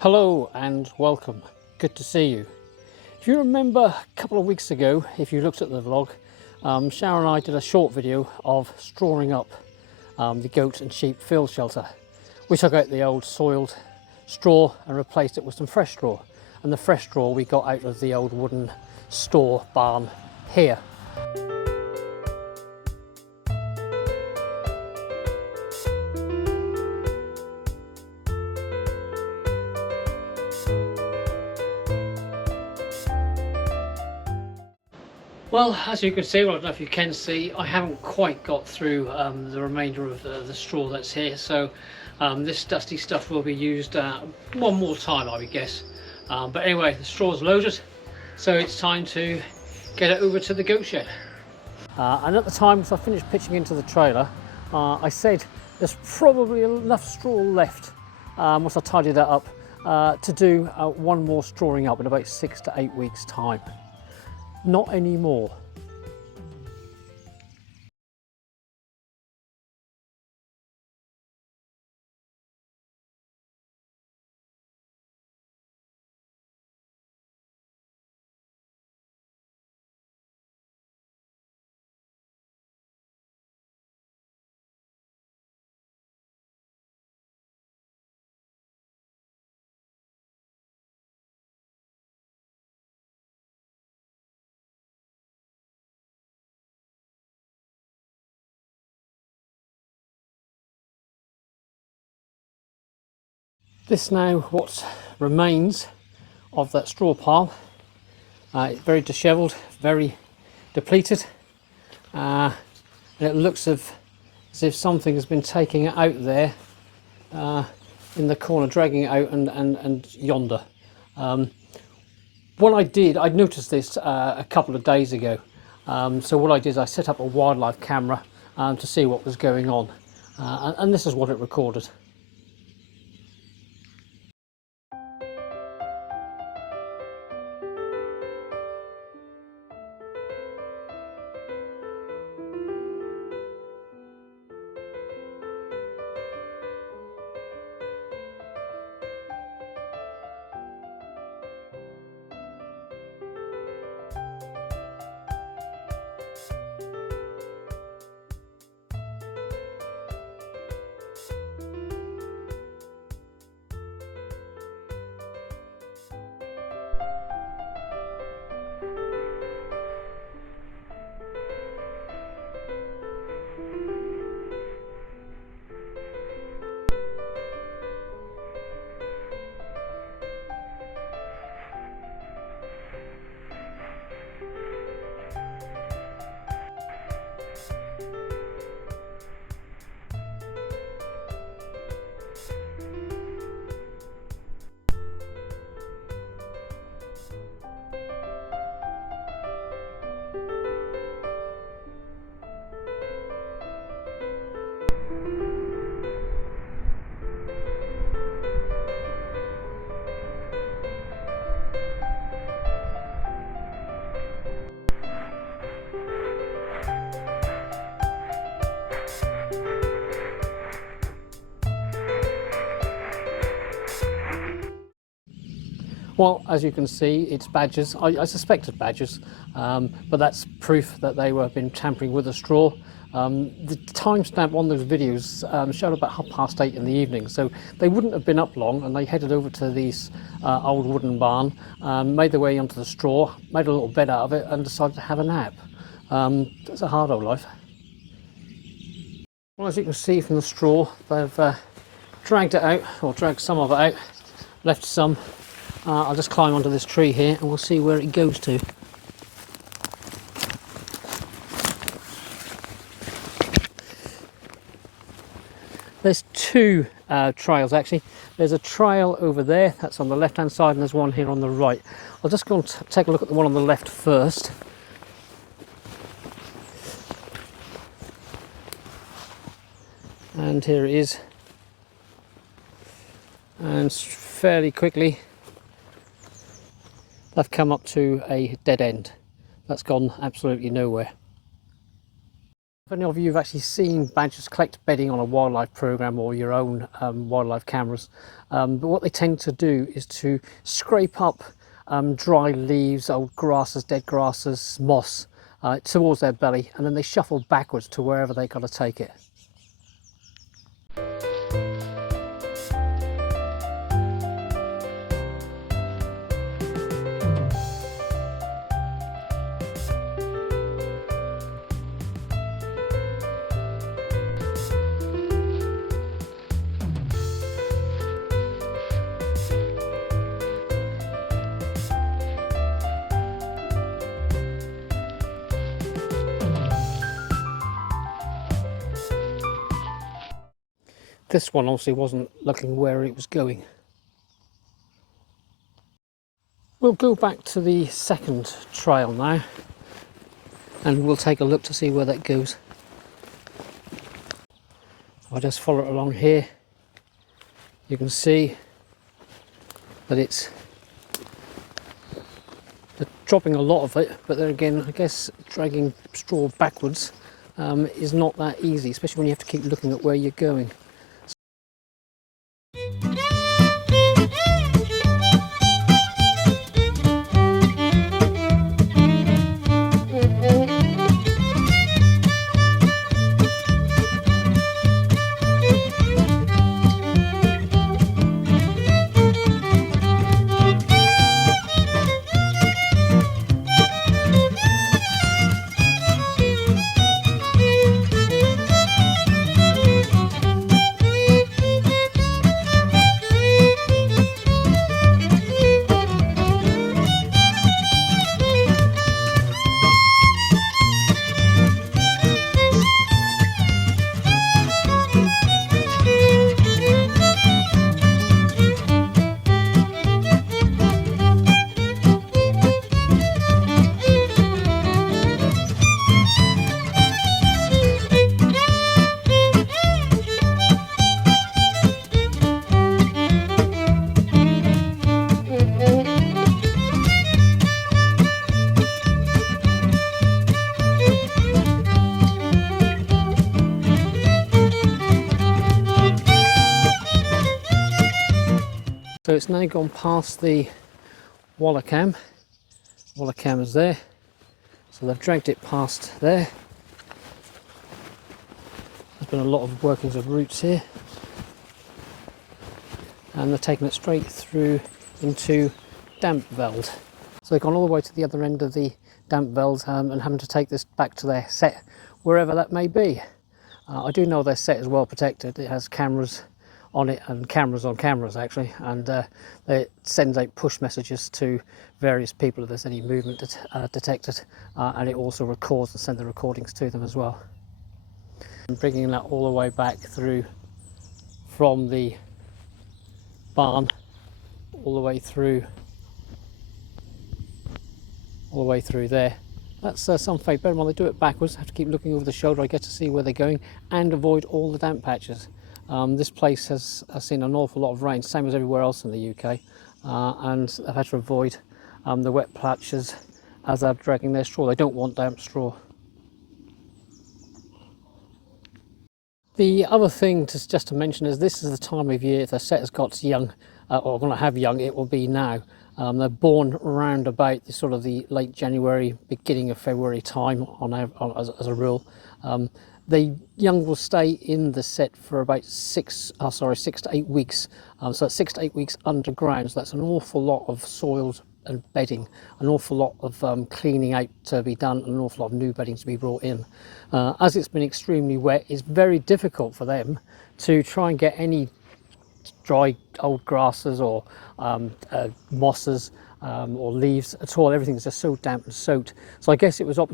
Hello and welcome. Good to see you. If you remember a couple of weeks ago, if you looked at the vlog, Sharon and I did a short video of strawing up the goat and sheep field shelter. We took out the old soiled straw and replaced it with some fresh straw. And the fresh straw we got out of the old wooden store barn here. Well, as you can see, well, I don't know if you can see, I haven't quite got through the remainder of the straw that's here, so this dusty stuff will be used one more time, I would guess. But anyway, the straw's loaded, so it's time to get it over to the goat shed. And at the time, as I finished pitching into the trailer, I said there's probably enough straw left, once I tidy that up, to do one more strawing up in about 6 to 8 weeks' time. Not anymore. This now what remains of that straw pile. It's very dishevelled, very depleted, and it looks as if something has been taking it out there in the corner, dragging it out and yonder. What I'd noticed this a couple of days ago, so what I did is I set up a wildlife camera to see what was going on, and this is what it recorded. Well, as you can see, it's badgers. I suspected badgers, but that's proof that they were been tampering with the straw. The timestamp on those videos showed about 8:30 in the evening, so they wouldn't have been up long, and they headed over to this old wooden barn, made their way onto the straw, made a little bed out of it, and decided to have a nap. It's a hard old life. Well, as you can see from the straw, they've dragged it out, or dragged some of it out, left some. I'll just climb onto this tree here and we'll see where it goes to. There's two trails actually. There's a trail over there, that's on the left hand side, and there's one here on the right. I'll just go and take a look at the one on the left first. And here it is. And fairly quickly they've come up to a dead end. That's gone absolutely nowhere. If any of you have actually seen badgers collect bedding on a wildlife programme or your own wildlife cameras, but what they tend to do is to scrape up dry leaves, old grasses, dead grasses, moss towards their belly, and then they shuffle backwards to wherever they got to take it. This one obviously wasn't looking where it was going. We'll go back to the second trail now and we'll take a look to see where that goes. I'll just follow it along here. You can see that it's dropping a lot of it, but then again, I guess dragging straw backwards is not that easy, especially when you have to keep looking at where you're going. So it's now gone past the Wallacam. Wallacam is there. So they've dragged it past there. There's been a lot of workings of roots here. And they're taking it straight through into Dampveld. So they've gone all the way to the other end of the Dampveld and having to take this back to their set, wherever that may be. I do know their set is well protected. It has cameras on it and cameras on cameras actually, and it sends out push messages to various people if there's any movement detected, and it also records and sends the recordings to them as well. And bringing that all the way back through from the barn all the way through there. That's some fate. Bear in mind they do it backwards. I have to keep looking over the shoulder. I get to see where they're going and avoid all the damp patches. This place has seen an awful lot of rain, same as everywhere else in the UK, and I've had to avoid the wet patches as they're dragging their straw. They don't want damp straw. The other thing just to mention is this is the time of year if the set has got young, or going to have young, it will be now. They're born around about the sort of the late January, beginning of February time as a rule. The young will stay in the set for about 6 to 8 weeks. So that's 6 to 8 weeks underground. So that's an awful lot of soils and bedding, an awful lot of cleaning out to be done, and an awful lot of new bedding to be brought in. As it's been extremely wet, it's very difficult for them to try and get any dry old grasses or mosses or leaves at all. Everything's just so damp and soaked. So I guess it was a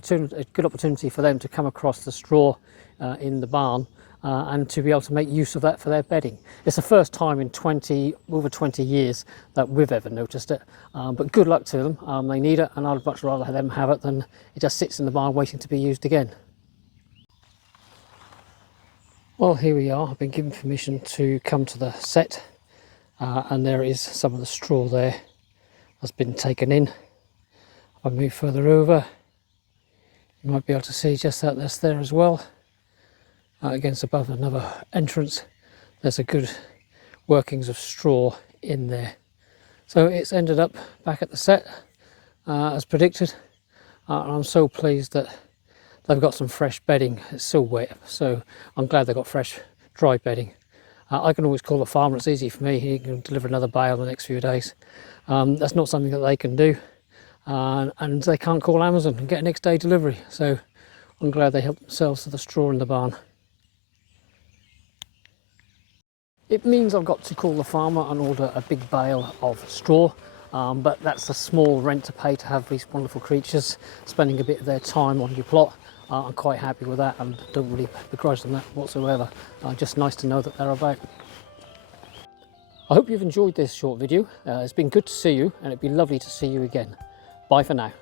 good opportunity for them to come across the straw in the barn and to be able to make use of that for their bedding. It's the first time in over 20 years that we've ever noticed it, but good luck to them. They need it, and I'd much rather have them have it than it just sits in the barn waiting to be used again. Well, here we are. I've been given permission to come to the set, and there is some of the straw there has been taken in. If I move further over, you might be able to see just that that's there as well. against above another entrance. There's a good workings of straw in there. So it's ended up back at the set as predicted, and I'm so pleased that they've got some fresh bedding. It's still wet, so I'm glad they've got fresh dry bedding. I can always call the farmer, it's easy for me, he can deliver another bale in the next few days. That's not something that they can do, and they can't call Amazon and get a next day delivery, so I'm glad they helped themselves to the straw in the barn. It means I've got to call the farmer and order a big bale of straw, but that's a small rent to pay to have these wonderful creatures spending a bit of their time on your plot. I'm quite happy with that and don't really begrudge them that whatsoever. Just nice to know that they're about. I hope you've enjoyed this short video. It's been good to see you, and it'd be lovely to see you again. Bye for now.